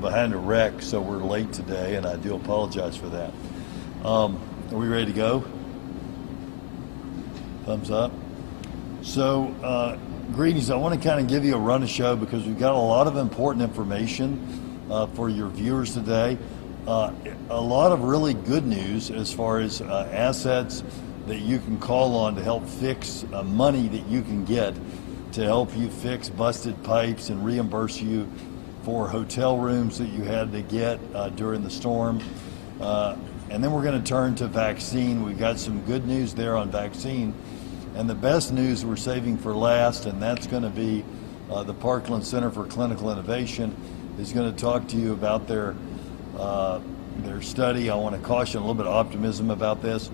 Behind a wreck, so we're late today, and I do apologize for that. Are we ready to go? Thumbs up. So, greetings. I want to kind of give you a run of show because we've got a lot of important information for your viewers today. A lot of really good news as far as assets that you can call on to help fix money that you can get to help you fix busted pipes and reimburse you for hotel rooms that you had to get during the storm. And then we're going to turn to vaccine. We've got some good news there on vaccine. And the best news we're saving for last, and that's going to be the Parkland Center for Clinical Innovation is going to talk to you about their study. I want to caution a little bit of optimism about this.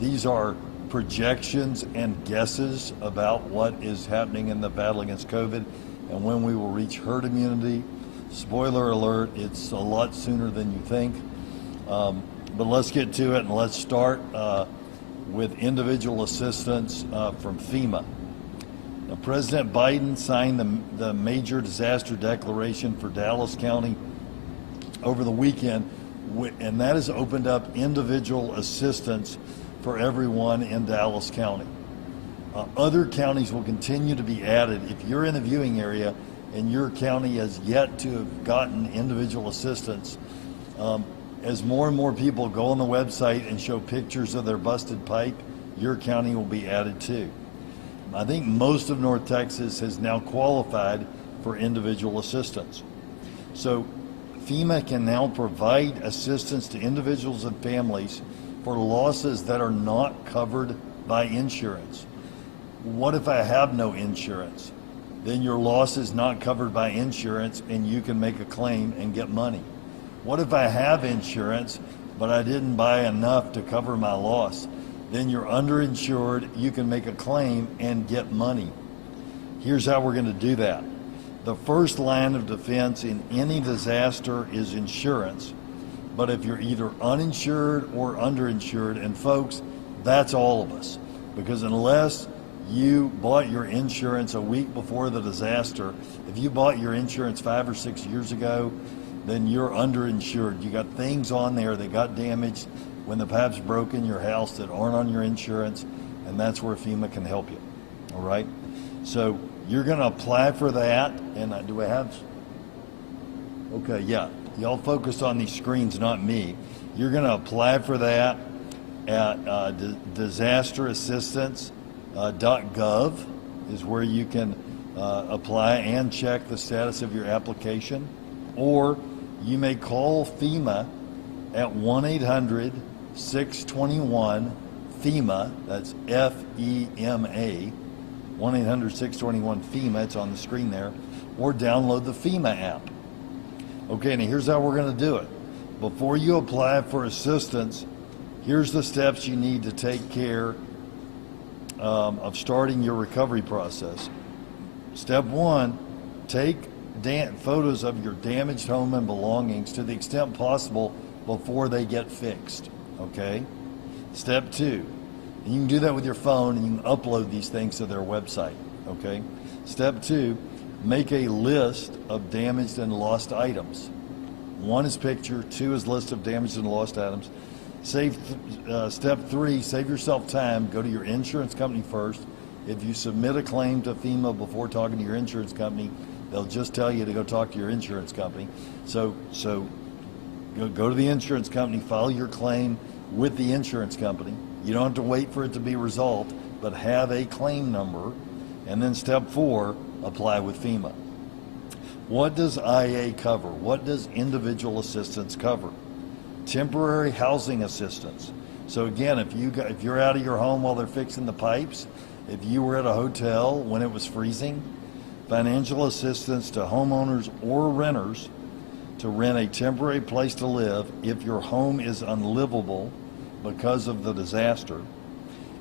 These are projections and guesses about what is happening in the battle against COVID and when we will reach herd immunity. Spoiler alert, it's a lot sooner than you think. But let's get to it, and let's start with individual assistance from FEMA. Now, President Biden signed the major disaster declaration for Dallas County over the weekend, and that has opened up individual assistance for everyone in Dallas County. Other counties will continue to be added. If you're in the viewing area and your county has yet to have gotten individual assistance, As more and more people go on the website and show pictures of their busted pipe, your county will be added too. I think most of North Texas has now qualified for individual assistance. So FEMA can now provide assistance to individuals and families for losses that are not covered by insurance. What if I have no insurance? Then your loss is not covered by insurance and you can make a claim and get money. What if I have insurance, but I didn't buy enough to cover my loss? Then you're underinsured, you can make a claim and get money. Here's how we're going to do that. The first line of defense in any disaster is insurance. But if you're either uninsured or underinsured, and folks, that's all of us. Because unless you bought your insurance a week before the disaster, if you bought your insurance 5 or 6 years ago, then you're underinsured. You got things on there that got damaged when the pipes broke in your house that aren't on your insurance, and that's where FEMA can help you. All right? So you're going to apply for that, and do I have? Okay, yeah. Y'all focus on these screens, not me. You're going to apply for that at disasterassistance.gov is where you can apply and check the status of your application. Or you may call FEMA at 1-800-621-FEMA, that's F-E-M-A, 1-800-621-FEMA, it's on the screen there, or download the FEMA app. Okay, now here's how we're going to do it. Before you apply for assistance, here's the steps you need to take care of starting your recovery process. Step 1, take photos of your damaged home and belongings to the extent possible before they get fixed, okay? Step 2, and you can do that with your phone and you can upload these things to their website, okay? Step 2, make a list of damaged and lost items. 1 is picture, 2 is list of damaged and lost items. Step 3, save yourself time, go to your insurance company first. If you submit a claim to FEMA before talking to your insurance company, they'll just tell you to go talk to your insurance company. So go to the insurance company, file your claim with the insurance company. You don't have to wait for it to be resolved, but have a claim number. And then step 4, apply with FEMA. What does IA cover? What does individual assistance cover? Temporary housing assistance. So again, if you're out of your home while they're fixing the pipes, if you were at a hotel when it was freezing, financial assistance to homeowners or renters to rent a temporary place to live if your home is unlivable because of the disaster,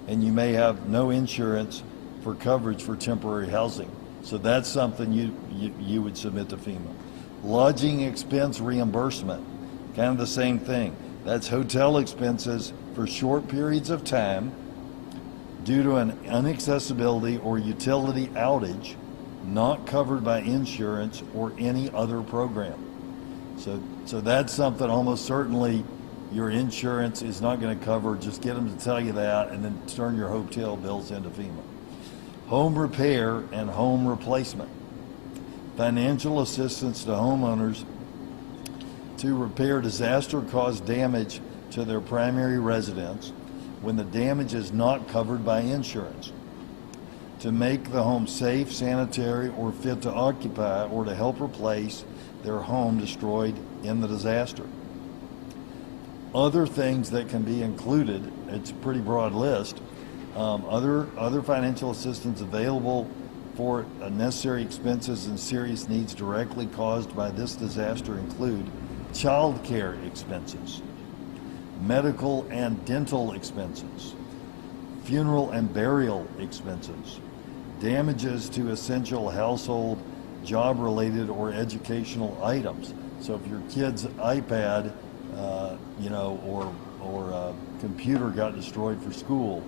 and you may have no insurance for coverage for temporary housing. So that's something you would submit to FEMA. Lodging expense reimbursement, kind of the same thing. That's hotel expenses for short periods of time due to an inaccessibility or utility outage not covered by insurance or any other program. So that's something almost certainly your insurance is not going to cover. Just get them to tell you that and then turn your hotel bills into FEMA. Home repair and home replacement. Financial assistance to homeowners to repair disaster-caused damage to their primary residence when the damage is not covered by insurance. To make the home safe, sanitary, or fit to occupy, or to help replace their home destroyed in the disaster. Other things that can be included, it's a pretty broad list. Other financial assistance available for necessary expenses and serious needs directly caused by this disaster include child care expenses, medical and dental expenses, funeral and burial expenses, damages to essential household, job-related, or educational items. So if your kid's iPad, or computer got destroyed for school,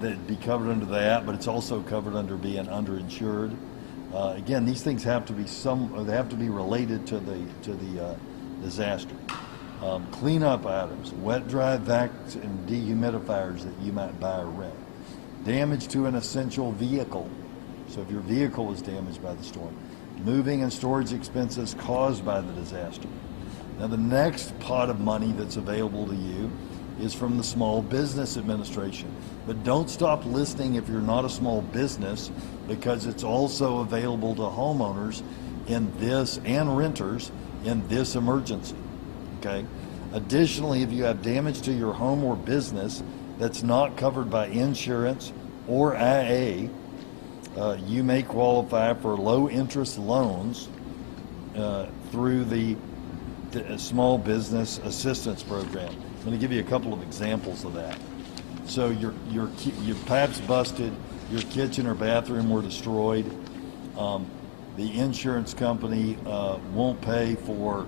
that'd be covered under that, but it's also covered under being underinsured. Again, these things have to be related to the disaster. Cleanup items, wet, dry vacs and dehumidifiers that you might buy or rent. Damage to an essential vehicle. So if your vehicle was damaged by the storm. Moving and storage expenses caused by the disaster. Now, the next pot of money that's available to you is from the Small Business Administration. But don't stop listening if you're not a small business, because it's also available to homeowners in this and renters in this emergency. Okay? Additionally, if you have damage to your home or business that's not covered by insurance or IA, you may qualify for low interest loans through the Small Business Assistance Program. I'm going to give you a couple of examples of that. So your pipes busted, your kitchen or bathroom were destroyed. The insurance company won't pay for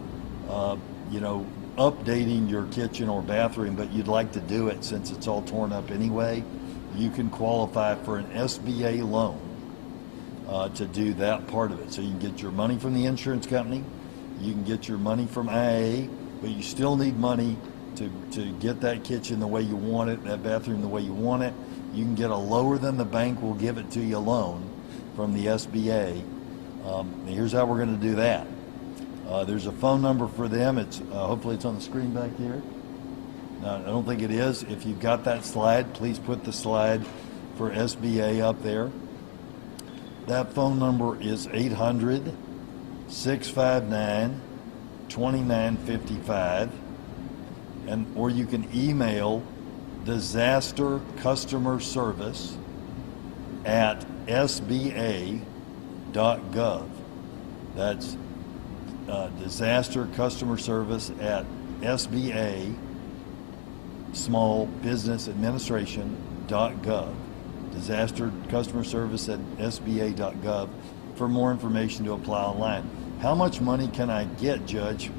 updating your kitchen or bathroom, but you'd like to do it since it's all torn up anyway. You can qualify for an SBA loan to do that part of it. So you can get your money from the insurance company, you can get your money from IA, but you still need money to get that kitchen the way you want it, that bathroom the way you want it. You can get a lower than the bank will give it to you loan from the SBA. Here's how we're going to do that. There's a phone number for them. It's hopefully it's on the screen back here. No, I don't think it is. If you've got that slide, please put the slide for SBA up there. That phone number is 800-659-2955, or you can email disaster customer service at sba.gov. That's disaster customer service at SBA, Small Business Administration.gov. Disaster customer service at sba.gov for more information to apply online. How much money can I get, Judge,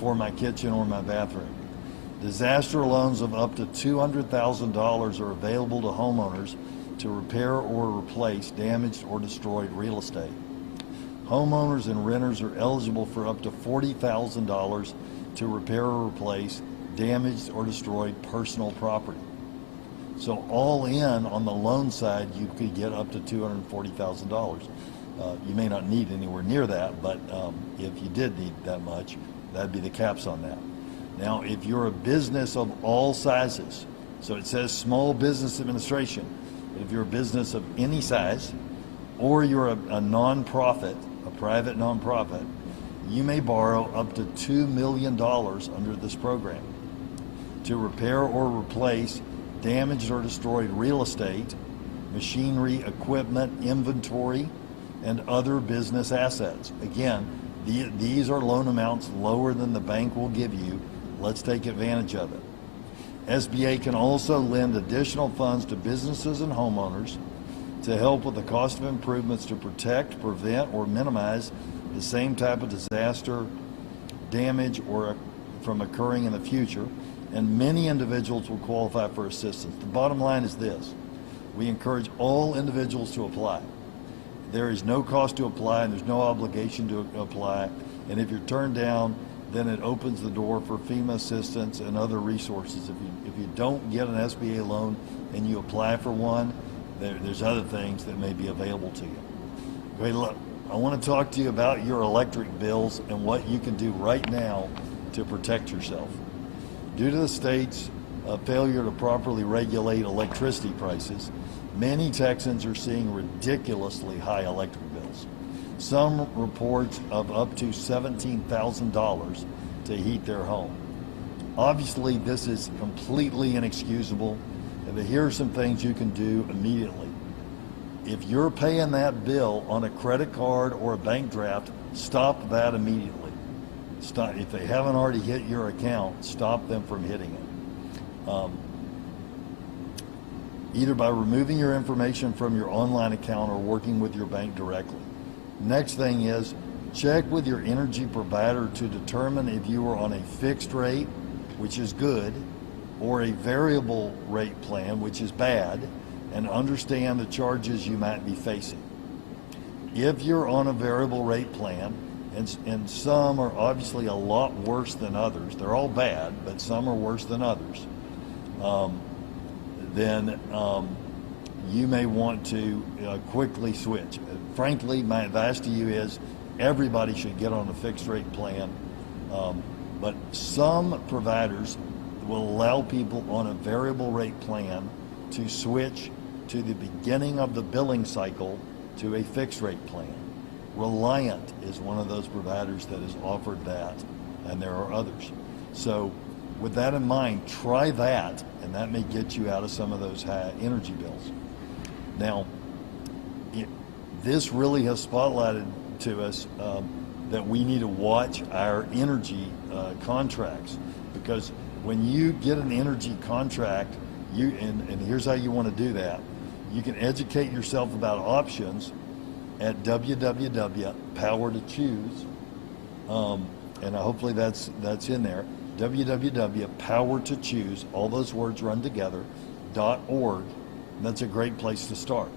for my kitchen or my bathroom? Disaster loans of up to $200,000 are available to homeowners to repair or replace damaged or destroyed real estate. Homeowners and renters are eligible for up to $40,000 to repair or replace damaged or destroyed personal property. So all in on the loan side, you could get up to $240,000. You may not need anywhere near that, but if you did need that much, that'd be the caps on that. Now, if you're a business of all sizes, so it says Small Business Administration, but if you're a business of any size, or you're a nonprofit, a private nonprofit, you may borrow up to $2 million under this program to repair or replace damaged or destroyed real estate, machinery, equipment, inventory, and other business assets. Again, these are loan amounts lower than the bank will give you. Let's take advantage of it. SBA can also lend additional funds to businesses and homeowners to help with the cost of improvements to protect, prevent, or minimize the same type of disaster damage or from occurring in the future. And many individuals will qualify for assistance. The bottom line is this: we encourage all individuals to apply. There is no cost to apply, and there's no obligation to apply. And if you're turned down, then it opens the door for FEMA assistance and other resources. If you don't get an SBA loan and you apply for one, there's other things that may be available to you. Okay, look, I want to talk to you about your electric bills and what you can do right now to protect yourself. Due to the state's failure to properly regulate electricity prices, many Texans are seeing ridiculously high electric bills. Some reports of up to $17,000 to heat their home. Obviously, this is completely inexcusable, but here are some things you can do immediately. If you're paying that bill on a credit card or a bank draft, stop that immediately. Stop. If they haven't already hit your account, stop them from hitting it. Either by removing your information from your online account or working with your bank directly. Next thing is, check with your energy provider to determine if you are on a fixed rate, which is good, or a variable rate plan, which is bad, and understand the charges you might be facing. If you're on a variable rate plan, and some are obviously a lot worse than others, they're all bad, but some are worse than others, then you may want to quickly switch. Frankly, my advice to you is everybody should get on a fixed rate plan But some providers will allow people on a variable rate plan to switch to the beginning of the billing cycle to a fixed rate plan. Reliant is one of those providers that has offered that, and there are others. So with that in mind, try that, and that may get you out of some of those high energy bills. Now, this really has spotlighted to us that we need to watch our energy contracts, because when you get an energy contract, and here's how you want to do that. You can educate yourself about options at www.power2choose, and hopefully that's in there. www.power2choose, all those words run together, .org. And that's a great place to start.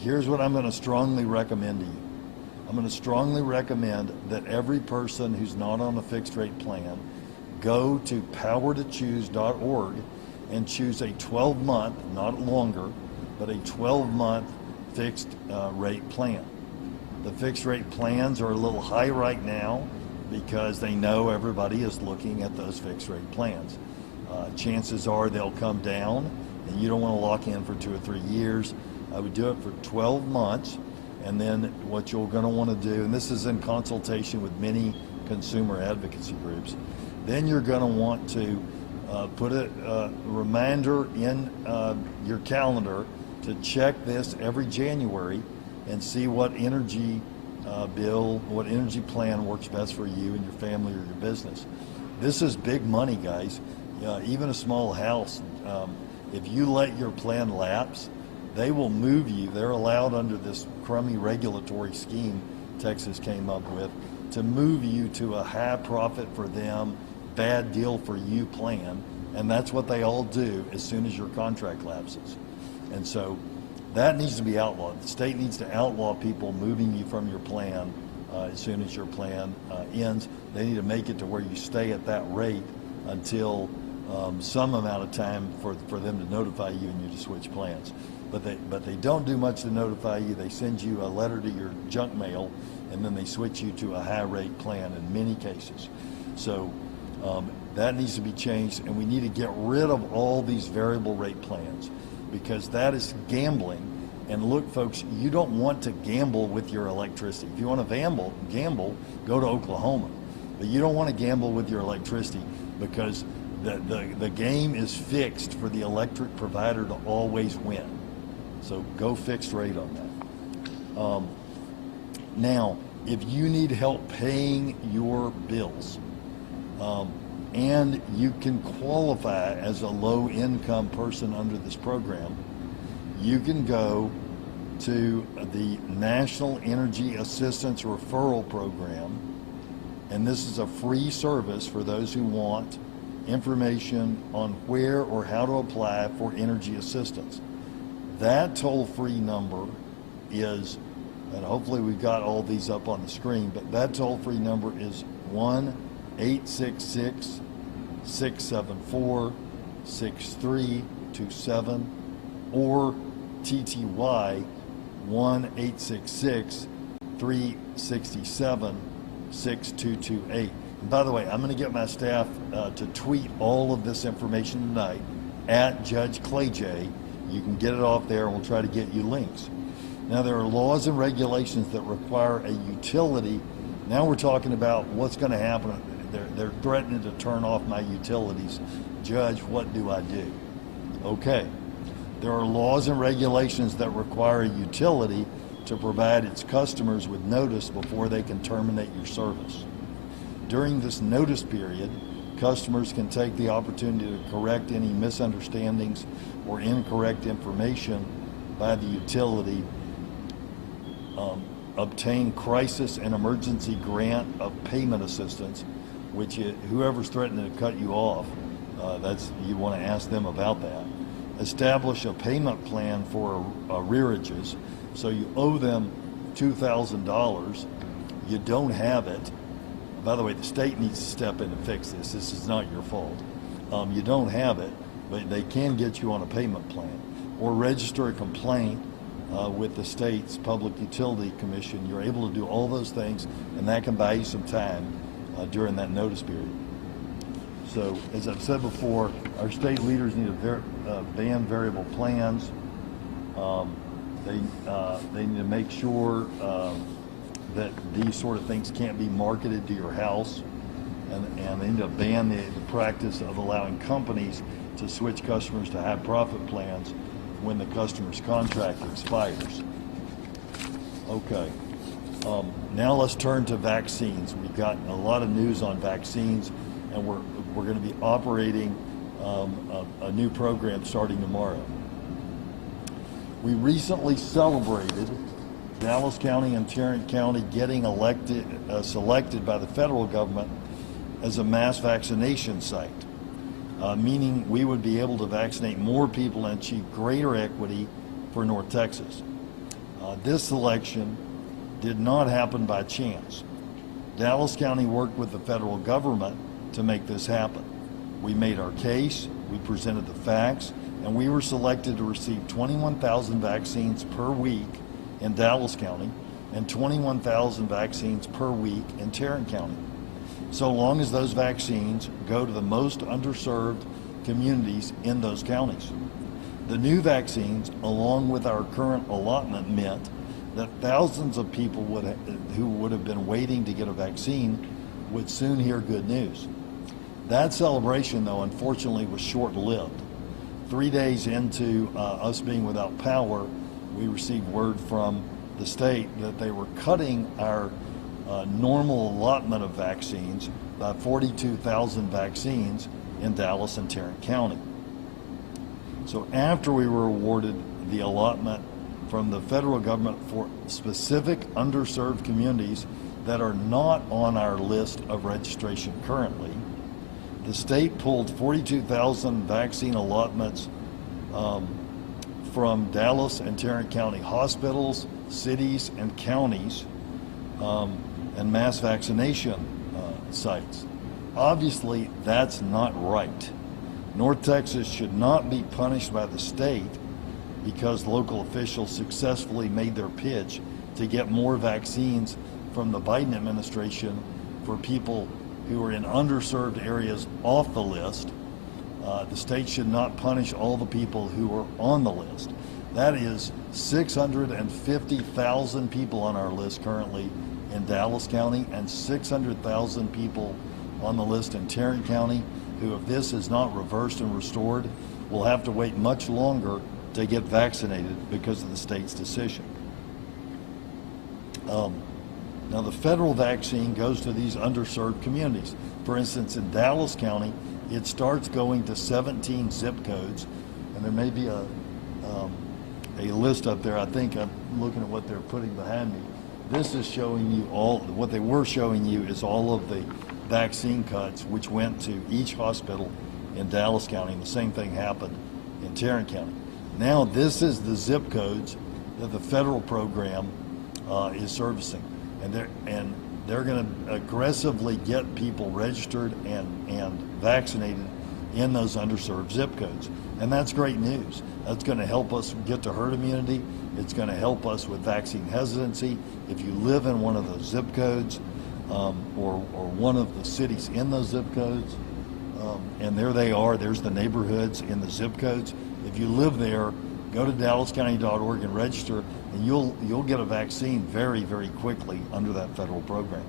Here's what I'm going to strongly recommend to you. I'm going to strongly recommend that every person who's not on a fixed rate plan go to power2choose.org and choose a 12-month, not longer, but a 12-month fixed rate plan. The fixed rate plans are a little high right now because they know everybody is looking at those fixed rate plans. Chances are they'll come down, and you don't want to lock in for 2 or 3 years. I would do it for 12 months, and then what you're going to want to do, and this is in consultation with many consumer advocacy groups, then you're going to want to put a reminder in your calendar to check this every January and see what energy bill, what energy plan works best for you and your family or your business. This is big money, guys. Even a small house, if you let your plan lapse, they will move you. They're allowed under this crummy regulatory scheme Texas came up with to move you to a high profit for them, bad deal for you plan, and that's what they all do as soon as your contract lapses. And so that needs to be outlawed. The state needs to outlaw people moving you from your plan as soon as your plan ends. They need to make it to where you stay at that rate until some amount of time for them to notify you and you to switch plans. But they don't do much to notify you. They send you a letter to your junk mail, and then they switch you to a high rate plan in many cases. So that needs to be changed, and we need to get rid of all these variable rate plans, because that is gambling. And look, folks, you don't want to gamble with your electricity. If you want to gamble, go to Oklahoma. But you don't want to gamble with your electricity, because the game is fixed for the electric provider to always win. So go fixed rate on that. Now, if you need help paying your bills, and you can qualify as a low-income person under this program, you can go to the National Energy Assistance Referral Program, and this is a free service for those who want information on where or how to apply for energy assistance. That toll-free number is, and hopefully we've got all these up on the screen, but that toll-free number is 1-866-674-6327 or TTY 1-866-367-6228. And by the way, I'm going to get my staff to tweet all of this information tonight at Judge Clay J. You can get it off there, and we'll try to get you links. Now, there are laws and regulations that require a utility. Now we're talking about what's going to happen. They're threatening to turn off my utilities. Judge, what do I do? Okay. There are laws and regulations that require a utility to provide its customers with notice before they can terminate your service. During this notice period, customers can take the opportunity to correct any misunderstandings or incorrect information by the utility, obtain crisis and emergency grant of payment assistance, which whoever's threatening to cut you off, you want to ask them about that. Establish a payment plan for arrearages. So you owe them $2,000, you don't have it. By the way, the state needs to step in and fix this. This is not your fault. You don't have it, but they can get you on a payment plan. Or register a complaint with the state's Public Utility Commission. You're able to do all those things, and that can buy you some time during that notice period. So, as I've said before, our state leaders need to ban variable plans. They need to make sure that these sort of things can't be marketed to your house, and they need to ban the practice of allowing companies to switch customers to high profit plans when the customer's contract expires. Okay. Now let's turn to vaccines. We've got a lot of news on vaccines, and we're going to be operating a new program starting tomorrow. We recently celebrated Dallas County and Tarrant County getting selected by the federal government as a mass vaccination site, meaning we would be able to vaccinate more people and achieve greater equity for North Texas. This selection did not happen by chance. Dallas County worked with the federal government to make this happen. We made our case, we presented the facts, and we were selected to receive 21,000 vaccines per week in Dallas County and 21,000 vaccines per week in Tarrant County, so long as those vaccines go to the most underserved communities in those counties. The new vaccines, along with our current allotment, meant that thousands of people who would have been waiting to get a vaccine would soon hear good news. That celebration, though, unfortunately was short-lived. 3 days into us being without power, we received word from the state that they were cutting our normal allotment of vaccines by 42,000 vaccines in Dallas and Tarrant County. So after we were awarded the allotment from the federal government for specific underserved communities that are not on our list of registration currently, the state pulled 42,000 vaccine allotments from Dallas and Tarrant County hospitals, cities, and counties, and mass vaccination sites. Obviously, that's not right. North Texas should not be punished by the state because local officials successfully made their pitch to get more vaccines from the Biden administration for people who are in underserved areas off the list. The state should not punish all the people who are on the list. That is 650,000 people on our list currently in Dallas County and 600,000 people on the list in Tarrant County who, if this is not reversed and restored, will have to wait much longer to get vaccinated because of the state's decision. Now, the federal vaccine goes to these underserved communities. For instance, in Dallas County, it starts going to 17 zip codes, and there may be a list up there. I think I'm looking at what they're putting behind me. This is showing you what they were showing you is all of the vaccine cuts which went to each hospital in Dallas County, and the same thing happened in Tarrant County. Now this is the zip codes that the federal program is servicing, and they're going to aggressively get people registered and vaccinated in those underserved zip codes, and that's great news. That's going to help us get to herd immunity. It's going to help us with vaccine hesitancy. If you live in one of those zip codes or one of the cities in those zip codes, and there they are, there's the neighborhoods in the zip codes. If you live there, go to dallascounty.org and register, and you'll get a vaccine very, very quickly under that federal program.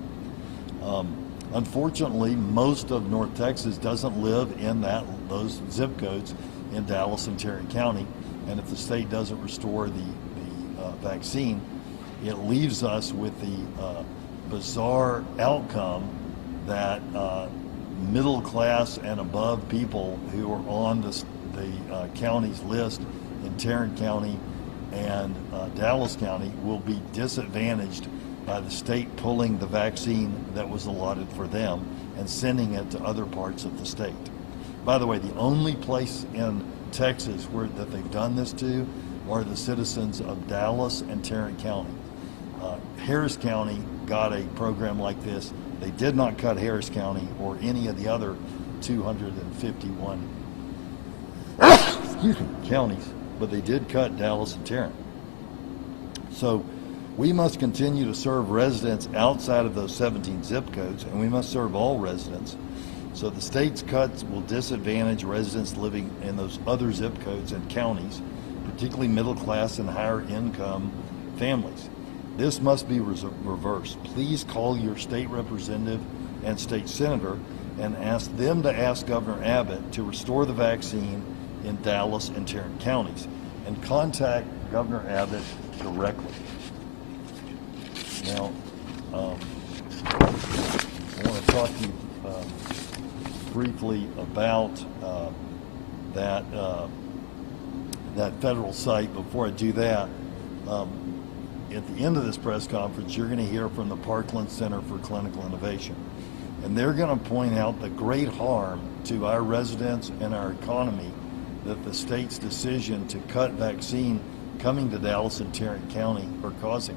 Unfortunately, most of North Texas doesn't live in those zip codes in Dallas and Tarrant County, and if the state doesn't restore the vaccine, it leaves us with the bizarre outcome that middle class and above people who are on the county's list in Tarrant County and Dallas County will be disadvantaged by the state pulling the vaccine that was allotted for them and sending it to other parts of the state. By the way, the only place in Texas that they've done this to are the citizens of Dallas and Tarrant County. Harris County got a program like this. They did not cut Harris County or any of the other 251 counties, but they did cut Dallas and Tarrant. So We must continue to serve residents outside of those 17 zip codes, and we must serve all residents. So the state's cuts will disadvantage residents living in those other zip codes and counties, particularly middle class and higher income families. This must be reversed. Please call your state representative and state senator and ask them to ask Governor Abbott to restore the vaccine in Dallas and Tarrant counties, and contact Governor Abbott directly. Now, I want to talk to you briefly about that federal site. Before I do that, at the end of this press conference, you're going to hear from the Parkland Center for Clinical Innovation, and they're going to point out the great harm to our residents and our economy that the state's decision to cut vaccine coming to Dallas and Tarrant County are causing.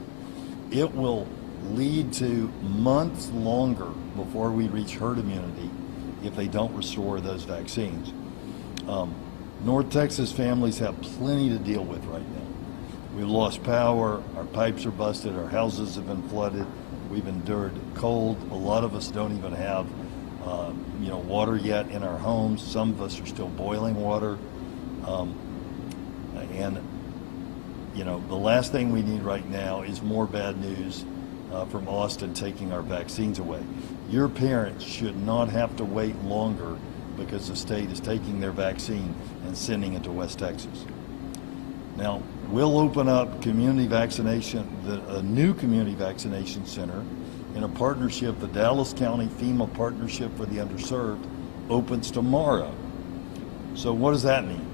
It will lead to months longer before we reach herd immunity if they don't restore those vaccines. North Texas families have plenty to deal with right now. We've lost power, our pipes are busted, our houses have been flooded, we've endured cold. A lot of us don't even have water yet in our homes. Some of us are still boiling water. The last thing we need right now is more bad news from Austin taking our vaccines away. Your parents should not have to wait longer because the state is taking their vaccine and sending it to West Texas. Now, we'll open up community vaccination, a new community vaccination center in a partnership. The Dallas County FEMA Partnership for the Underserved opens tomorrow. So what does that mean?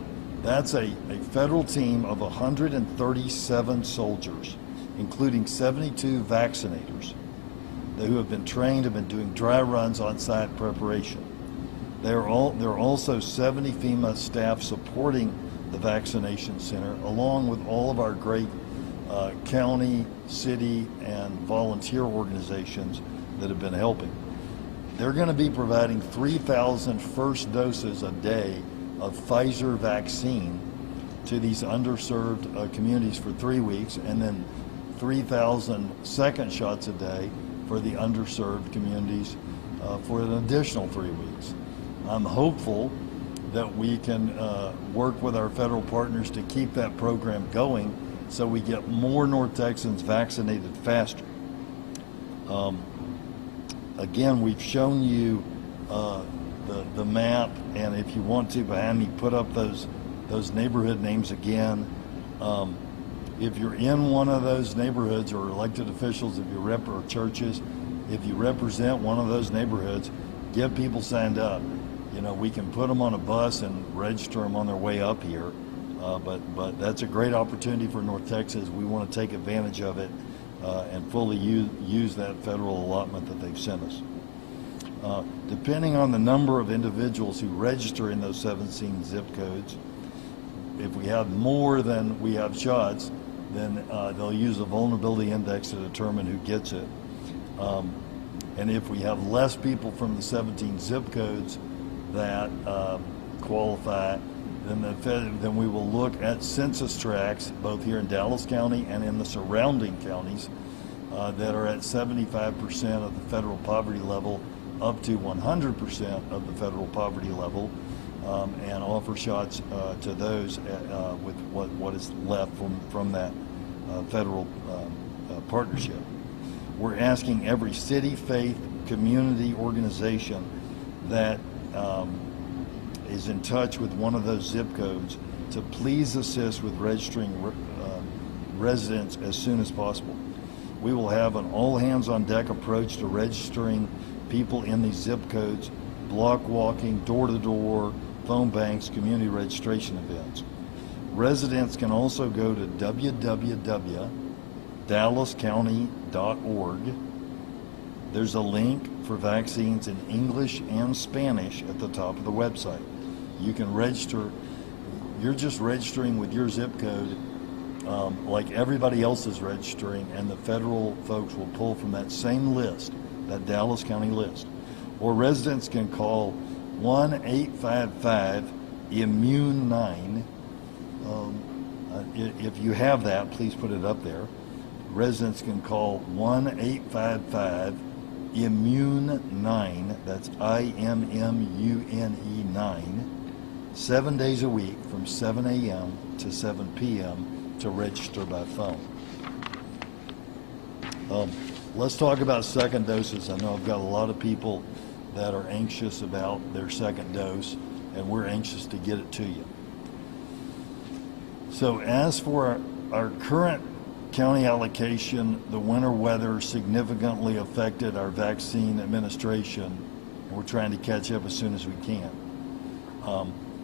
That's a federal team of 137 soldiers, including 72 vaccinators, who have been trained, have been doing dry runs on site preparation. There are also 70 FEMA staff supporting the vaccination center, along with all of our great county, city, and volunteer organizations that have been helping. They're going to be providing 3,000 first doses a day of Pfizer vaccine to these underserved communities for 3 weeks, and then 3,000 second shots a day for the underserved communities for an additional 3 weeks. I'm hopeful that we can work with our federal partners to keep that program going so we get more North Texans vaccinated faster. Again, we've shown you the map, and if you want to, behind me, put up those neighborhood names again. If you're in one of those neighborhoods, or elected officials, if you or churches, if you represent one of those neighborhoods, get people signed up. We can put them on a bus and register them on their way up here, but that's a great opportunity for North Texas. We want to take advantage of it and fully use that federal allotment that they've sent us. Depending on the number of individuals who register in those 17 zip codes, if we have more than we have shots, then they'll use a vulnerability index to determine who gets it. And if we have less people from the 17 zip codes that qualify, then we will look at census tracts, both here in Dallas County and in the surrounding counties, that are at 75% of the federal poverty level, up to 100% of the federal poverty level, and offer shots to those with what is left from that federal partnership. We're asking every city, faith, community organization that is in touch with one of those zip codes to please assist with registering residents as soon as possible. We will have an all-hands-on-deck approach to registering people in these zip codes, block walking, door-to-door, phone banks, community registration events. Residents can also go to www.dallascounty.org. There's a link for vaccines in English and Spanish at the top of the website. You can register. You're just registering with your zip code like everybody else is registering, and the federal folks will pull from that same list, that Dallas County list. Or residents can call 1-855-IMMUNE9. If you have that, please put it up there. residents can call 1-855-IMMUNE9, that's IMMUNE9, 7 days a week from 7 a.m. to 7 p.m. to register by phone. Let's talk about second doses. I know I've got a lot of people that are anxious about their second dose, and we're anxious to get it to you. So as for our current county allocation, the winter weather significantly affected our vaccine administration, and we're trying to catch up as soon as we can.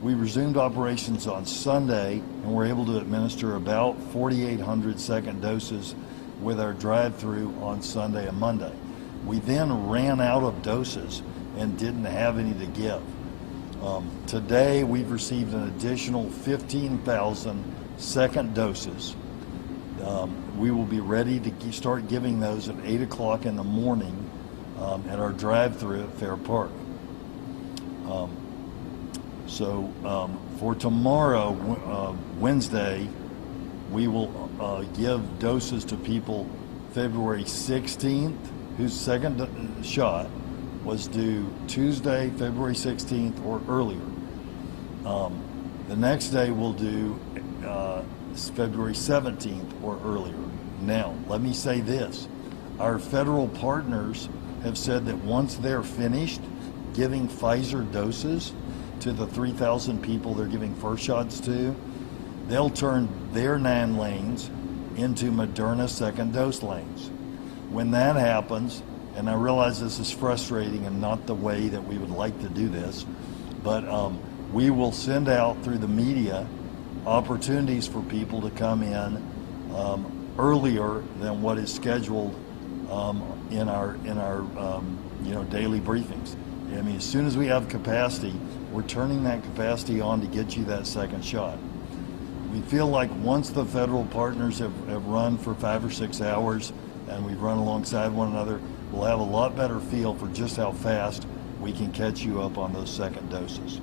We resumed operations on Sunday, and we're able to administer about 4,800 second doses with our drive-through on Sunday and Monday. We then ran out of doses and didn't have any to give. Today, we've received an additional 15,000 second doses. We will be ready to start giving those at 8 o'clock in the morning at our drive-through at Fair Park. So for tomorrow, Wednesday, we will give doses to people February 16th, whose second shot was due Tuesday, February 16th or earlier. The next day we'll do February 17th or earlier. Now, let me say this. Our federal partners have said that once they're finished giving Pfizer doses to the 3,000 people they're giving first shots to, they'll turn their 9 lanes into Moderna second dose lanes. When that happens, and I realize this is frustrating and not the way that we would like to do this, but we will send out through the media opportunities for people to come in earlier than what is scheduled in our daily briefings. I mean, as soon as we have capacity, we're turning that capacity on to get you that second shot. We feel like once the federal partners have run for 5 or 6 hours and we've run alongside one another, we'll have a lot better feel for just how fast we can catch you up on those second doses.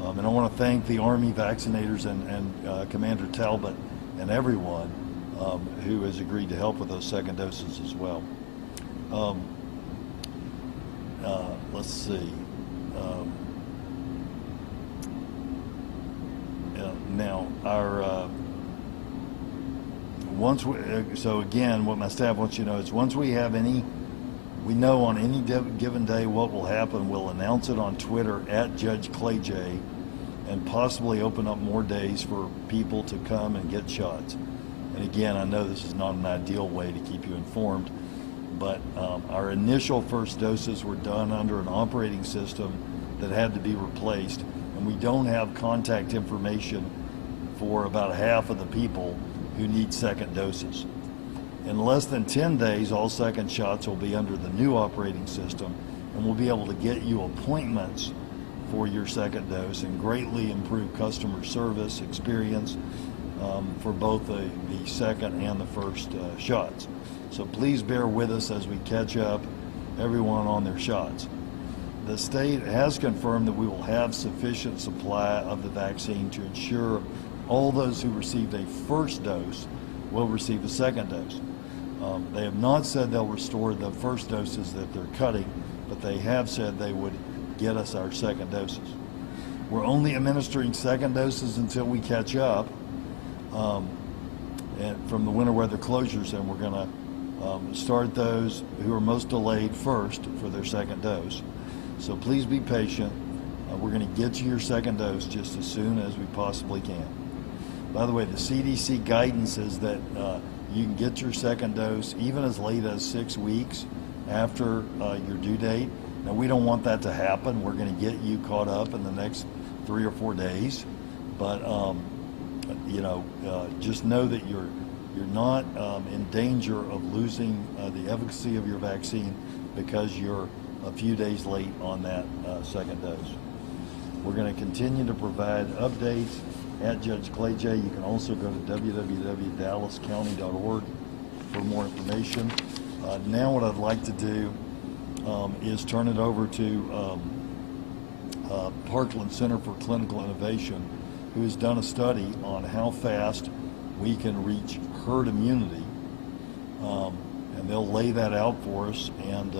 And I want to thank the Army vaccinators and Commander Talbot and everyone who has agreed to help with those second doses as well. Let's see. Now, so again, what my staff wants you to know is once we have we know on any given day what will happen, we'll announce it on Twitter at Judge Clay J, and possibly open up more days for people to come and get shots. And again, I know this is not an ideal way to keep you informed, but our initial first doses were done under an operating system that had to be replaced, and we don't have contact information for about half of the people who need second doses. In less than 10 days, all second shots will be under the new operating system, and we'll be able to get you appointments for your second dose and greatly improve customer service experience for both the second and the first shots. So please bear with us as we catch up everyone on their shots. The state has confirmed that we will have sufficient supply of the vaccine to ensure all those who received a first dose will receive a second dose. They have not said they'll restore the first doses that they're cutting, but they have said they would get us our second doses. We're only administering second doses until we catch up from the winter weather closures, and we're going to start those who are most delayed first for their second dose. So please be patient. We're going to get you your second dose just as soon as we possibly can. By the way, the CDC guidance is that you can get your second dose even as late as 6 weeks after your due date. Now, we don't want that to happen. We're going to get you caught up in the next 3 or 4 days. But, just know that you're not in danger of losing the efficacy of your vaccine because you're a few days late on that second dose. We're going to continue to provide updates at Judge Clay J. You can also go to www.dallascounty.org for more information. Now what I'd like to do is turn it over to Parkland Center for Clinical Innovation, who has done a study on how fast we can reach herd immunity and they'll lay that out for us. And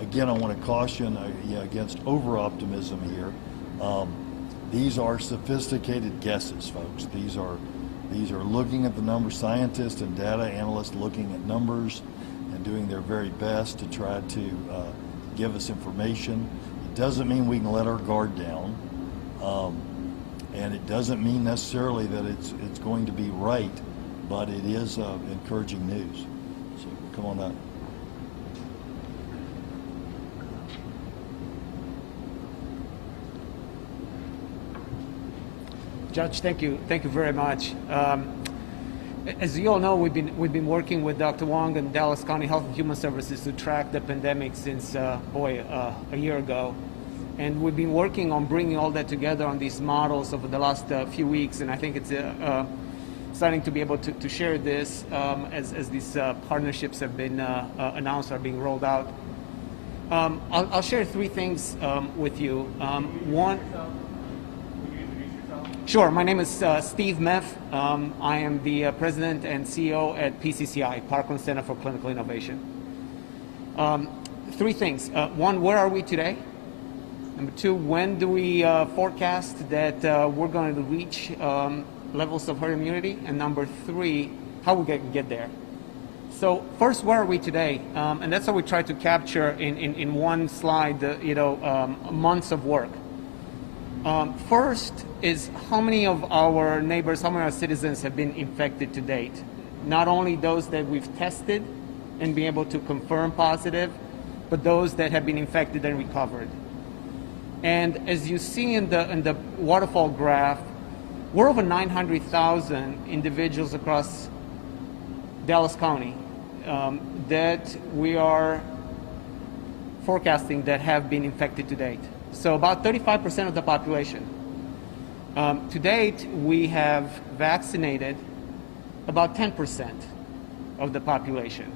again, I want to caution against over-optimism here. These are sophisticated guesses, folks. These are looking at the numbers, scientists and data analysts looking at numbers and doing their very best to try to give us information. It doesn't mean we can let our guard down, and it doesn't mean necessarily that it's going to be right, but it is encouraging news. So come on up. Judge, thank you very much. As you all know, we've been working with Dr. Wong and Dallas County Health and Human Services to track the pandemic since a year ago, and we've been working on bringing all that together on these models over the last few weeks. And I think it's starting to be able to share this as these partnerships have been announced, are being rolled out. I'll share three things with you. One. Sure. My name is Steve Meff. I am the President and CEO at PCCI, Parkland Center for Clinical Innovation. Three things. One, where are we today? Number two, when do we forecast that we're going to reach levels of herd immunity? And number three, how we get there? So first, where are we today? And that's how we try to capture in one slide, months of work. First is how many of our neighbors, how many of our citizens have been infected to date? Not only those that we've tested and been able to confirm positive, but those that have been infected and recovered. And as you see in the waterfall graph, we're over 900,000 individuals across Dallas County that we are forecasting that have been infected to date. So about 35% of the population. To date, we have vaccinated about 10% of the population.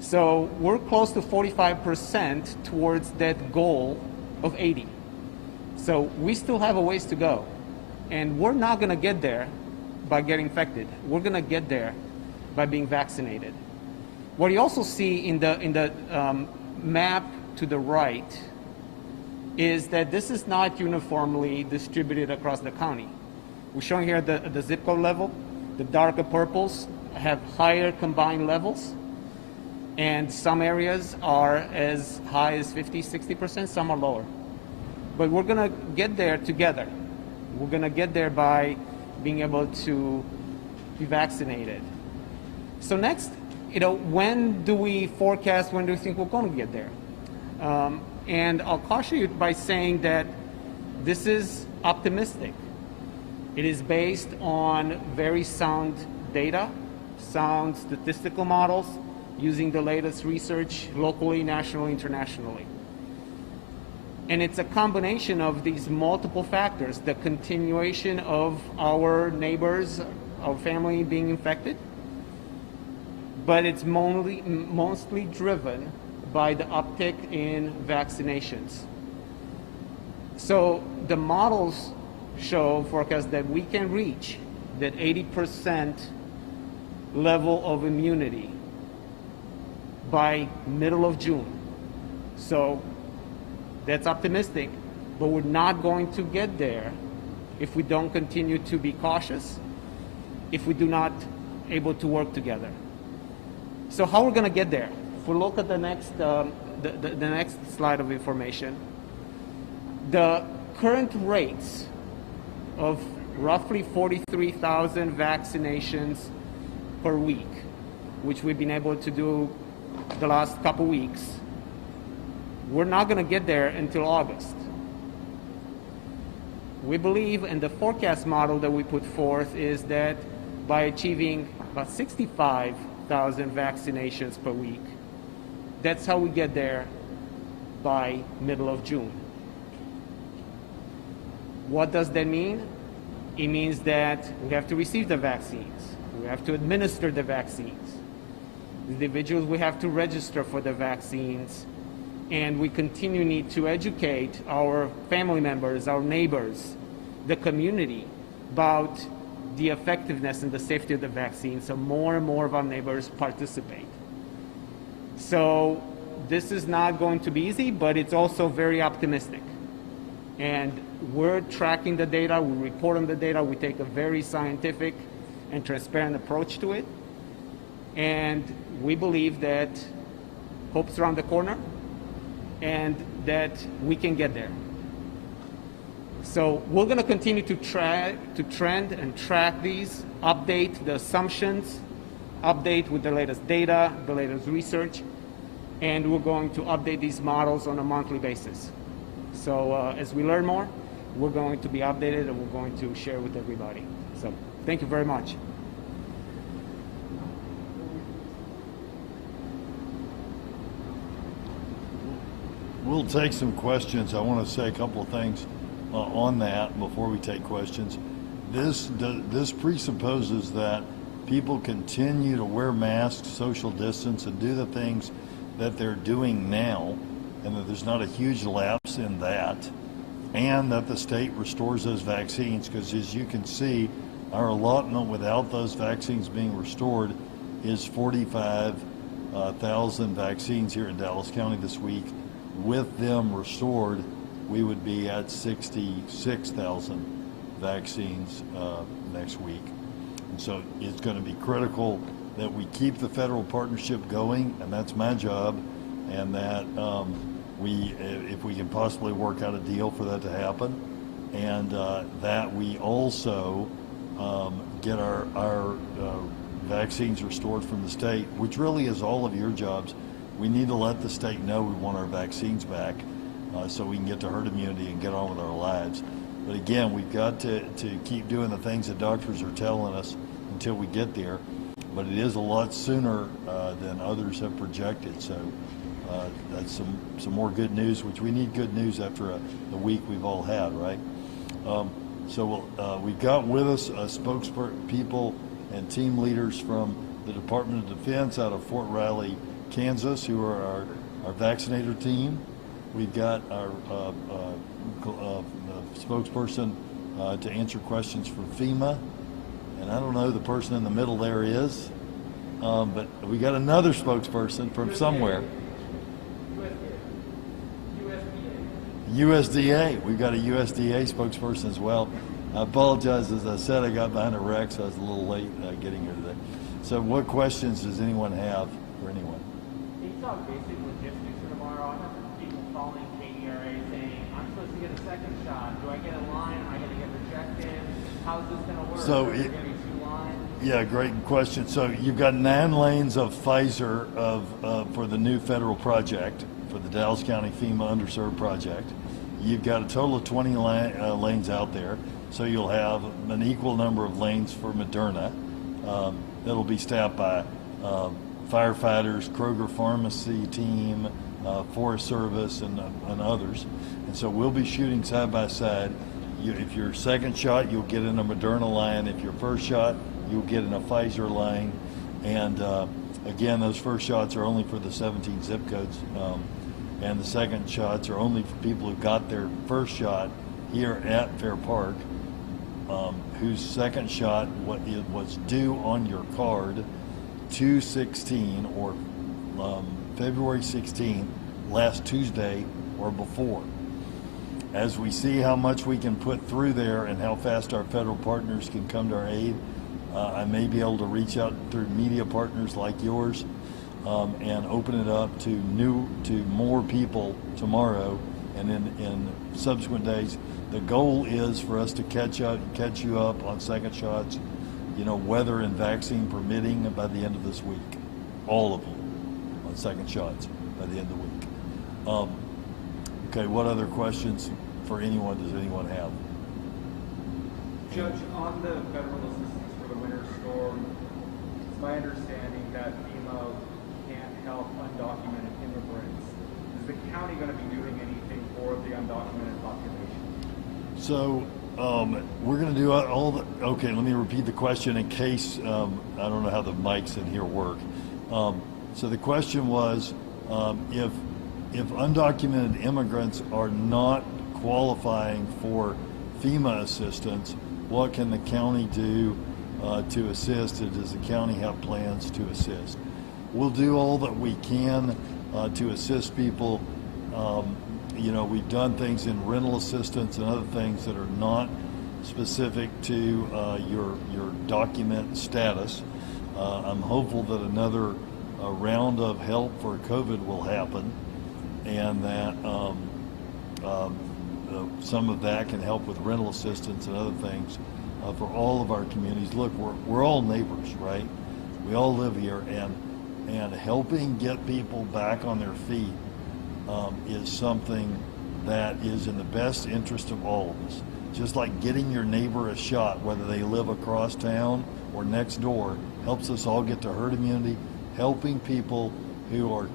So we're close to 45% towards that goal of 80. So we still have a ways to go. And we're not going to get there by getting infected. We're going to get there by being vaccinated. What you also see in the map to the right is that this is not uniformly distributed across the county. We're showing here the zip code level. The darker purples have higher combined levels, and some areas are as high as 50, 60%, some are lower. But we're gonna get there together. We're gonna get there by being able to be vaccinated. So next, when do we forecast, when do we think we're gonna get there? And I'll caution you by saying that this is optimistic. It is based on very sound data, sound statistical models, using the latest research locally, nationally, internationally. And it's a combination of these multiple factors, the continuation of our neighbors, our family being infected, but it's mostly driven by the uptick in vaccinations. So the models forecast that we can reach that 80% level of immunity by middle of June. So that's optimistic, but we're not going to get there if we don't continue to be cautious, if we do not able to work together. So how we're going to get there? If we look at the next slide of information, the current rates of roughly 43,000 vaccinations per week, which we've been able to do the last couple weeks, we're not going to get there until August. We believe, and the forecast model that we put forth is that by achieving about 65,000 vaccinations per week, that's how we get there by middle of June. What does that mean? It means that we have to receive the vaccines. We have to administer the vaccines. The individuals, we have to register for the vaccines. And we need to educate our family members, our neighbors, the community about the effectiveness and the safety of the vaccine, so more and more of our neighbors participate. So this is not going to be easy, but it's also very optimistic. And we're tracking the data, we report on the data, we take a very scientific and transparent approach to it. And we believe that hope's around the corner and that we can get there. So we're going to continue to trend and track these, update the assumptions, update with the latest data, the latest research, and we're going to update these models on a monthly basis. So as we learn more, we're going to be updated and we're going to share with everybody. So thank you very much. We'll take some questions. I want to say a couple of things on that before we take questions. This presupposes that people continue to wear masks, social distance, and do the things that they're doing now, and that there's not a huge lapse in that, and that the state restores those vaccines, because as you can see, our allotment without those vaccines being restored is 45,000 vaccines here in Dallas County this week. With them restored, we would be at 66,000 vaccines next week. And so it's going to be critical that we keep the federal partnership going, and that's my job, and that if we can possibly work out a deal for that to happen, and that we also get our vaccines restored from the state, which really is all of your jobs. We need to let the state know we want our vaccines back so we can get to herd immunity and get on with our lives. But again, we've got to keep doing the things that doctors are telling us until we get there. But it is a lot sooner than others have projected. So that's some more good news, which we need good news after the week we've all had, right? So we've got with us spokespeople and team leaders from the Department of Defense out of Fort Riley, Kansas, who are our vaccinator team. We've got our spokesperson to answer questions from FEMA, and I don't know who the person in the middle there is, but we got another spokesperson from somewhere. USDA. We've got a USDA spokesperson as well. I apologize, as I said, I got behind a wreck, so I was a little late getting here today. So what questions does anyone have for anyone? Can you talk basic logistics for tomorrow? I have people calling KDRA saying, I'm supposed to get a second shot. Do I get a line? Am I going to get rejected? How's this going to work? So Are there going to be 2 lines? Yeah, great question. So you've got 9 lanes of Pfizer for the new federal project, for the Dallas County FEMA underserved project. You've got a total of 20 lanes out there. So you'll have an equal number of lanes for Moderna. That'll be staffed by firefighters, Kroger pharmacy team, Forest Service, and others. And so we'll be shooting side by side. If your second shot, you'll get in a Moderna line. If your first shot, you'll get in a Pfizer line. And again, those first shots are only for the 17 zip codes. And the second shots are only for people who got their first shot here at Fair Park, whose second shot was due on your card 2/16 or February 16th, last Tuesday or before. As we see how much we can put through there and how fast our federal partners can come to our aid, I may be able to reach out through media partners like yours and open it up to more people tomorrow and in subsequent days. The goal is for us to catch you up on second shots, weather and vaccine permitting, by the end of this week. All of you on second shots by the end of the week. Okay, what other questions for anyone does anyone have? Judge, on the federal assistance for the winter storm, it's my understanding that FEMA can't help undocumented immigrants. Is the county going to be doing anything for the undocumented population? So we're going to do all the. Okay, let me repeat the question in case I don't know how the mics in here work. So the question was, if undocumented immigrants are not qualifying for FEMA assistance, what can the county do to assist, and does the county have plans to assist? We'll do all that we can to assist people. You know, we've done things in rental assistance and other things that are not specific to your document status. I'm hopeful that another round of help for COVID will happen, and that some of that can help with rental assistance and other things for all of our communities. Look, we're all neighbors, right? We all live here, and helping get people back on their feet is something that is in the best interest of all of us. Just like getting your neighbor a shot, whether they live across town or next door, helps us all get to herd immunity. Helping people who are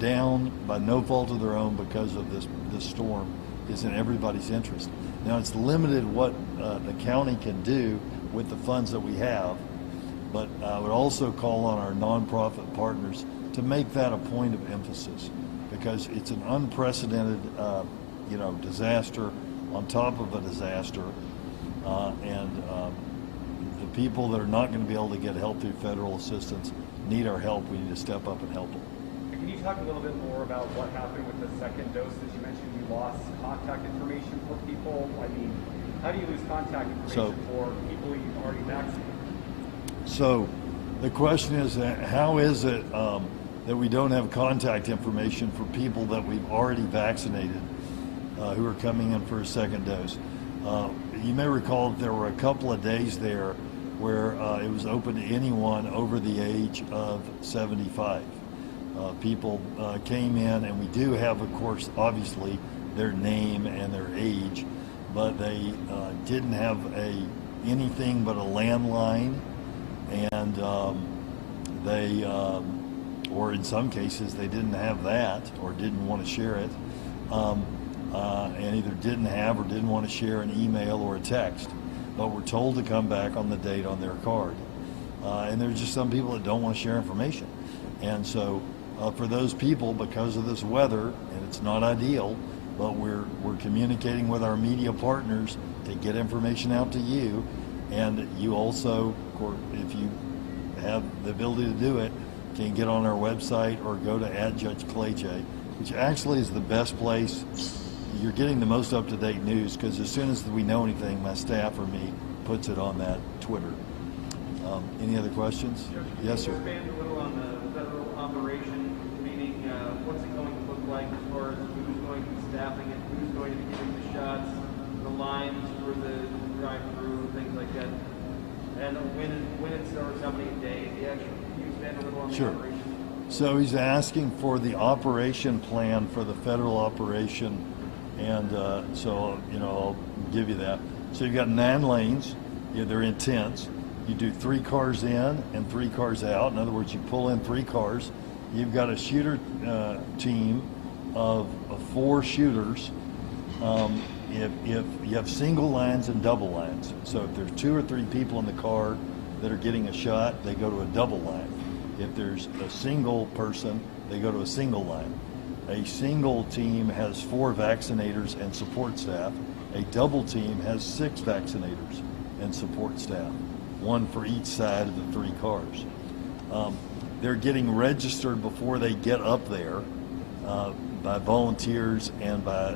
down by no fault of their own because of this storm is in everybody's interest. Now, it's limited what the county can do with the funds that we have, but I would also call on our nonprofit partners to make that a point of emphasis, because it's an unprecedented disaster on top of a disaster, and the people that are not going to be able to get help through federal assistance need our help. We need to step up and help them. Can you talk a little bit more about what happened with the second dose? As you mentioned, you lost contact information for people. I mean, how do you lose contact information for people you've already vaccinated? So the question is, how is it that we don't have contact information for people that we've already vaccinated who are coming in for a second dose? You may recall that there were a couple of days there where it was open to anyone over the age of 75. People came in, and we do have, of course, obviously, their name and their age, but they didn't have anything but a landline, and they, or in some cases, they didn't have that or didn't want to share it, and either didn't have or didn't want to share an email or a text, but were told to come back on the date on their card. And there's just some people that don't want to share information. And so for those people, because of this weather, and it's not ideal, but we're communicating with our media partners to get information out to you. And you also, of course, if you have the ability to do it, can get on our website or go to @JudgeClayJ, which actually is the best place. You're getting the most up-to-date news, because as soon as we know anything, my staff or me puts it on that Twitter. Any other questions? Yes, sir. Expand a little on the federal operation, meaning what's it going to look like as far as who's going to be staffing it, who's going to be giving the shots, the lines for the drive-through, things like that, and when it starts, how many a day? Can you expand a little on the operation? So he's asking for the operation plan for the federal operation, and so I'll give you that. So you've got 9 lanes. They're intense. You do 3 cars in and 3 cars out. In other words, you pull in 3 cars. You've got a shooter team of 4 shooters. If you have single lines and double lines, so if there's 2 or 3 people in the car that are getting a shot, they go to a double line. If there's a single person, they go to a single line. A single team has 4 vaccinators and support staff. A double team has 6 vaccinators and support staff, 1 for each side of the 3 cars. They're getting registered before they get up there by volunteers, and by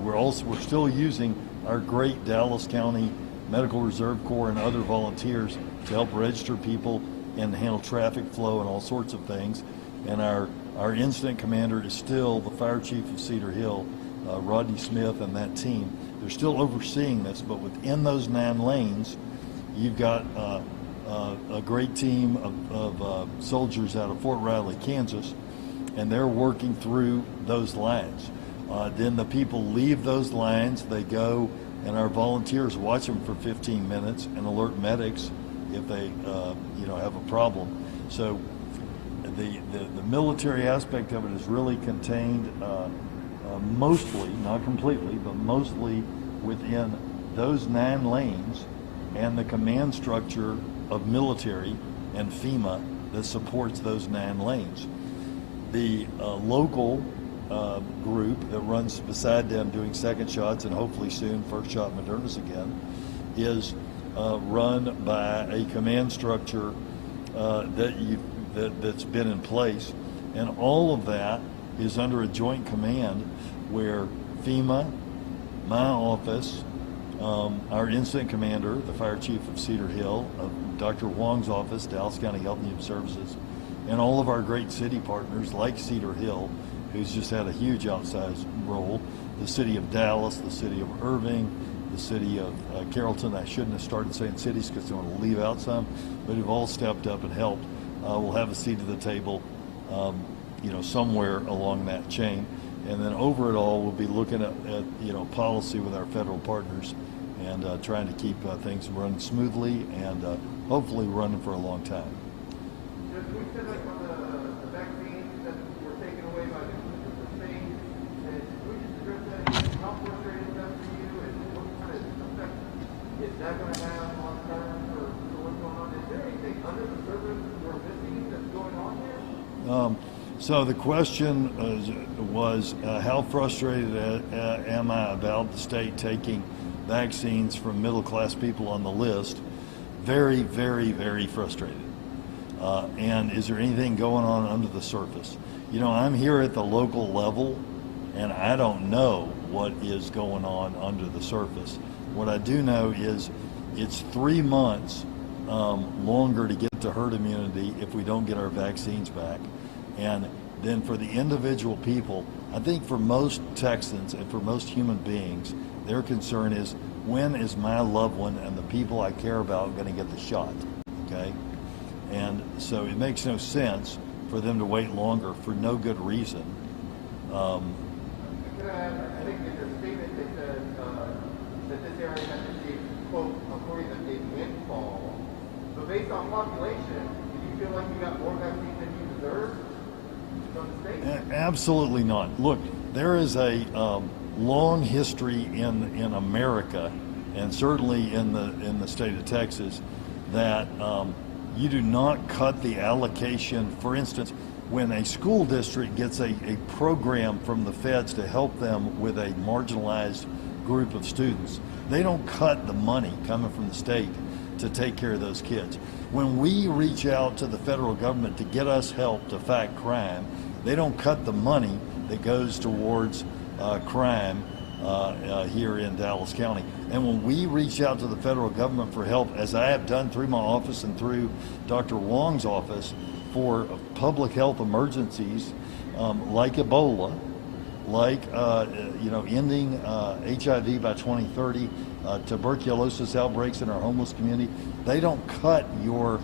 we're still using our great Dallas County Medical Reserve Corps and other volunteers to help register people and handle traffic flow and all sorts of things. And our incident commander is still the fire chief of Cedar Hill, Rodney Smith, and that team. They're still overseeing this, but within those 9 lanes, you've got a great team of soldiers out of Fort Riley, Kansas, and they're working through those lines. Then the people leave those lines, they go, and our volunteers watch them for 15 minutes and alert medics if they have a problem. So the military aspect of it is really contained mostly, not completely, but mostly within those 9 lanes and the command structure of military and FEMA that supports those 9 lanes. The local group that runs beside them doing second shots, and hopefully soon first shot Modernas again, is run by a command structure that's been in place, and all of that is under a joint command where FEMA, my office, our incident commander, the fire chief of Cedar Hill, Dr. Huang's office, Dallas County Health and Human Services, and all of our great city partners like Cedar Hill, who's just had a huge outsized role, the city of Dallas, the city of Irving, the city of Carrollton. I shouldn't have started saying cities because I want to leave out some, but have all stepped up and helped. We'll have a seat at the table, somewhere along that chain. And then over it all, we'll be looking at policy with our federal partners and trying to keep things running smoothly and hopefully running for a long time. Just we said like on the vaccines that were taken away by the state, and we just address that again, how frustrating is that for you, and what kind of effect is that going to have long term for what's going on? Is there anything under the surface we're missing that's going on here? So the question was, how frustrated am I about the state taking vaccines from middle-class people on the list? Very, very, very frustrated. And is there anything going on under the surface? I'm here at the local level, and I don't know what is going on under the surface. What I do know is it's 3 months longer to get to herd immunity if we don't get our vaccines back. And then for the individual people, I think for most Texans and for most human beings, their concern is, when is my loved one and the people I care about going to get the shot, okay? And so it makes no sense for them to wait longer for no good reason. I think in their statement they said that this area has received, quote, according to a windfall. But based on population, do you feel like you got more vaccines than you deserve from the state? Absolutely not. Look, there is a long history in America, and certainly in the state of Texas, that you do not cut the allocation. For instance, when a school district gets a program from the feds to help them with a marginalized group of students, they don't cut the money coming from the state to take care of those kids. When we reach out to the federal government to get us help to fight crime, they don't cut the money that goes towards crime here in Dallas County. And when we reach out to the federal government for help, as I have done through my office and through Dr. Wong's office, for public health emergencies like Ebola, like ending HIV by 2030, tuberculosis outbreaks in our homeless community, they don't cut your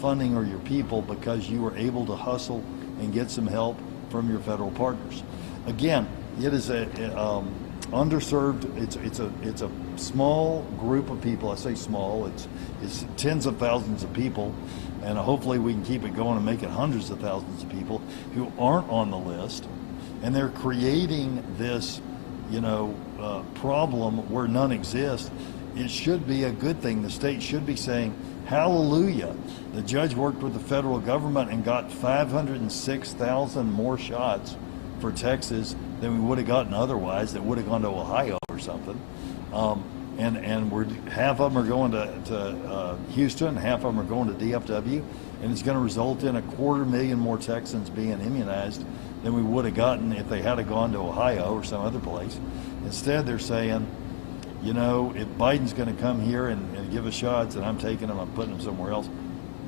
funding or your people because you were able to hustle and get some help from your federal partners. Again, it is a underserved. It's a small group of people. I say small. It's tens of thousands of people, and hopefully we can keep it going and make it hundreds of thousands of people who aren't on the list, and they're creating this, problem where none exist. It should be a good thing. The state should be saying, hallelujah. The judge worked with the federal government and got 506,000 more shots for Texas than we would have gotten otherwise, that would have gone to Ohio or something. And half of them are going to Houston, half of them are going to DFW, and it's going to result in 250,000 more Texans being immunized than we would have gotten if they had gone to Ohio or some other place. Instead, they're saying, if Biden's going to come here and give us shots and I'm taking them, I'm putting them somewhere else,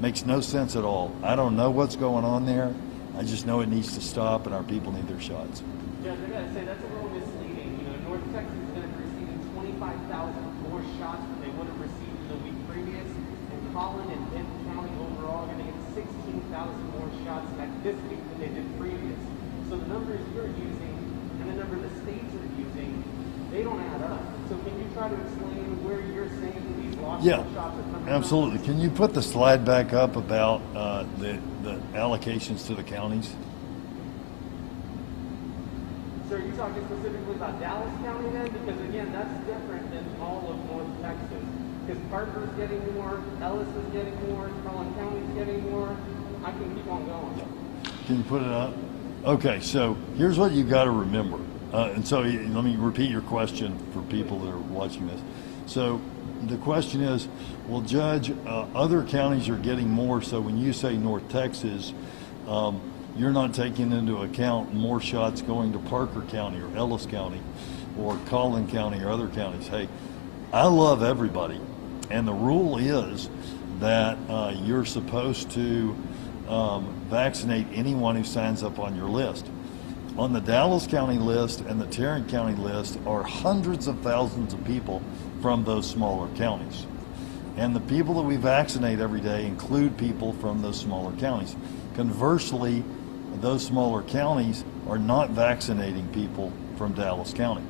makes no sense at all. I don't know what's going on there. I just know it needs to stop, and our people need their shots. Judge, I gotta say, that's a little misleading. North Texas is going to be receiving 25,000 more shots than they would have received in the week previous, and Collin and Benton County overall are going to get 16,000 more shots this week than they did previous. So the numbers you're using and the number the states are using, they don't add up. So can you try to explain where you're saying these lost shots are coming from? Absolutely. Can you put the slide back up about the allocations to the counties? So are you talking specifically about Dallas County then? Because again, that's different than all of North Texas. Because Parker's getting more, Ellis is getting more, Collin County's getting more. I can keep on going. Can you put it up? Okay, so here's what you got to remember. And so let me repeat your question for people that are watching this. So the question is, well, Judge, other counties are getting more, so when you say North Texas, you're not taking into account more shots going to Parker County or Ellis County or Collin County or other counties. Hey, I love everybody, and the rule is that you're supposed to vaccinate anyone who signs up on your list. On the Dallas County list and the Tarrant County list are hundreds of thousands of people from those smaller counties. And the people that we vaccinate every day include people from those smaller counties. Conversely, those smaller counties are not vaccinating people from Dallas County.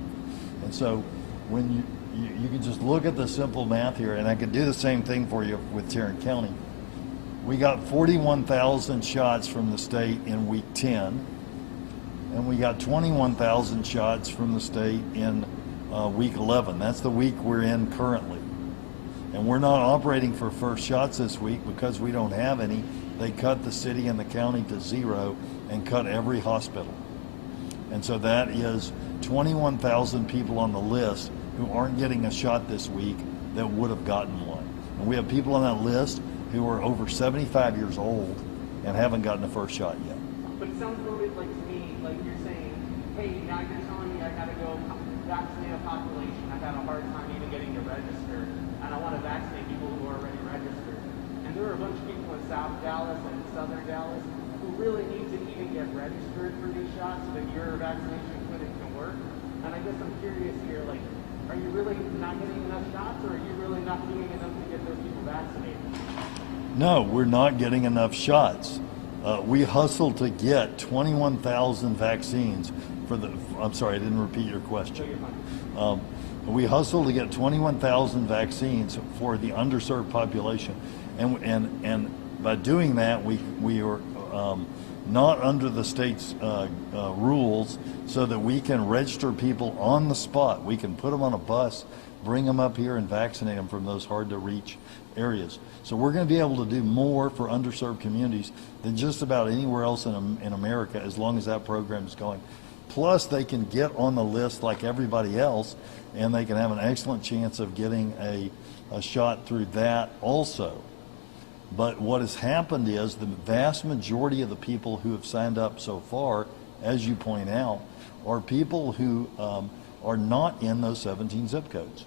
And so when you can just look at the simple math here, and I could do the same thing for you with Tarrant County. We got 41,000 shots from the state in week 10, and we got 21,000 shots from the state in week 11. That's the week we're in currently. And we're not operating for first shots this week because we don't have any. They cut the city and the county to zero and cut every hospital. And so that is 21,000 people on the list who aren't getting a shot this week that would have gotten one. And we have people on that list who are over 75 years old and haven't gotten a first shot yet. But it sounds a little bit like to me, like you're saying, hey, now you're telling me I gotta go vaccinate a population. I've had a hard time even getting to register, and I want to vaccinate people who are already registered. And there are a bunch of people in South Dallas and Southern Dallas who really need to even get registered for these shots so that your vaccination clinic can work. And I guess I'm curious here, like, are you really not getting enough shots, or are you really not doing enough to get those people vaccinated? No, we're not getting enough shots. We hustled to get 21,000 vaccines for the, I'm sorry, I didn't repeat your question. We hustled to get 21,000 vaccines for the underserved population. And by doing that, we are not under the state's rules, so that we can register people on the spot. We can put them on a bus, bring them up here and vaccinate them from those hard to reach areas. So we're going to be able to do more for underserved communities than just about anywhere else in America, as long as that program is going. Plus, they can get on the list like everybody else, and they can have an excellent chance of getting a shot through that also. But what has happened is the vast majority of the people who have signed up so far, as you point out, are people who are not in those 17 zip codes.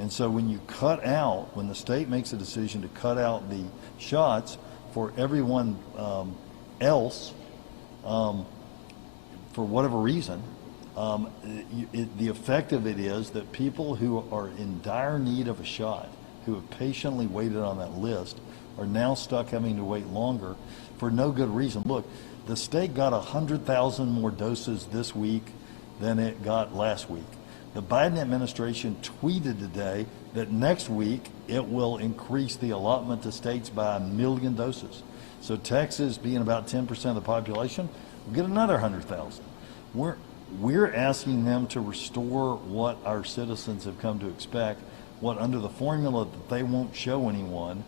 And so when you cut out, when the state makes a decision to cut out the shots for everyone else, for whatever reason, the effect of it is that people who are in dire need of a shot, who have patiently waited on that list, are now stuck having to wait longer for no good reason. Look, the state got 100,000 more doses this week than it got last week. The Biden administration tweeted today that next week it will increase the allotment to states by 1 million doses. So Texas, being about 10% of the population, will get another 100,000. We're asking them to restore what our citizens have come to expect, what under the formula that they won't show anyone,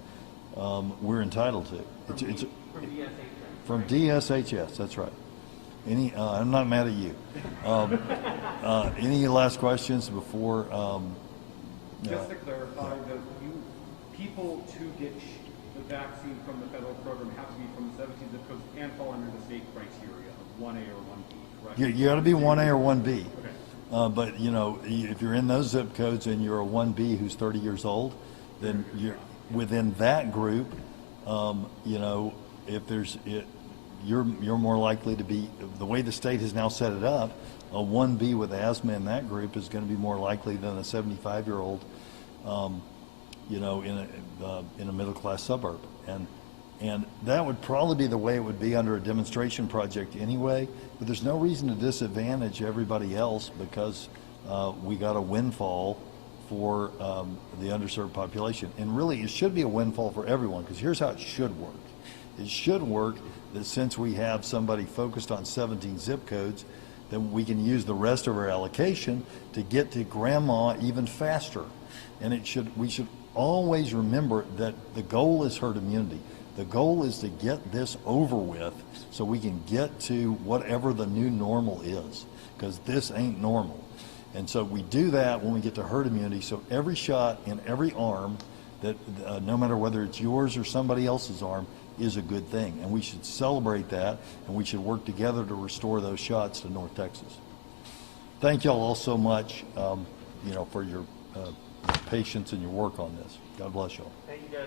we're entitled to. It's from DSHS, that's right. I'm not mad at you. Any last questions before? Just to clarify, people to get the vaccine from the federal program have to be from the 17 zip codes and fall under the state criteria of 1A or 1B, correct? You got to be 1A or 1B. Okay. But you know, if you're in those zip codes and you're a 1B who's 30 years old, then you're within that group. You know, if there's it. You're more likely to be, the way the state has now set it up, a 1B with asthma in that group is going to be more likely than a 75-year-old, you know, in a middle-class suburb. And that would probably be the way it would be under a demonstration project anyway, but there's no reason to disadvantage everybody else because we got a windfall for the underserved population. And really, it should be a windfall for everyone, because here's how it should work. It should work that since we have somebody focused on 17 zip codes, then we can use the rest of our allocation to get to grandma even faster. And we should always remember that the goal is herd immunity. The goal is to get this over with so we can get to whatever the new normal is, because this ain't normal. And so we do that when we get to herd immunity. So every shot in every arm, that no matter whether it's yours or somebody else's arm, is a good thing. And we should celebrate that, and we should work together to restore those shots to North Texas. Thank y'all all so much, for your patience and your work on this. God bless y'all. Thank you guys.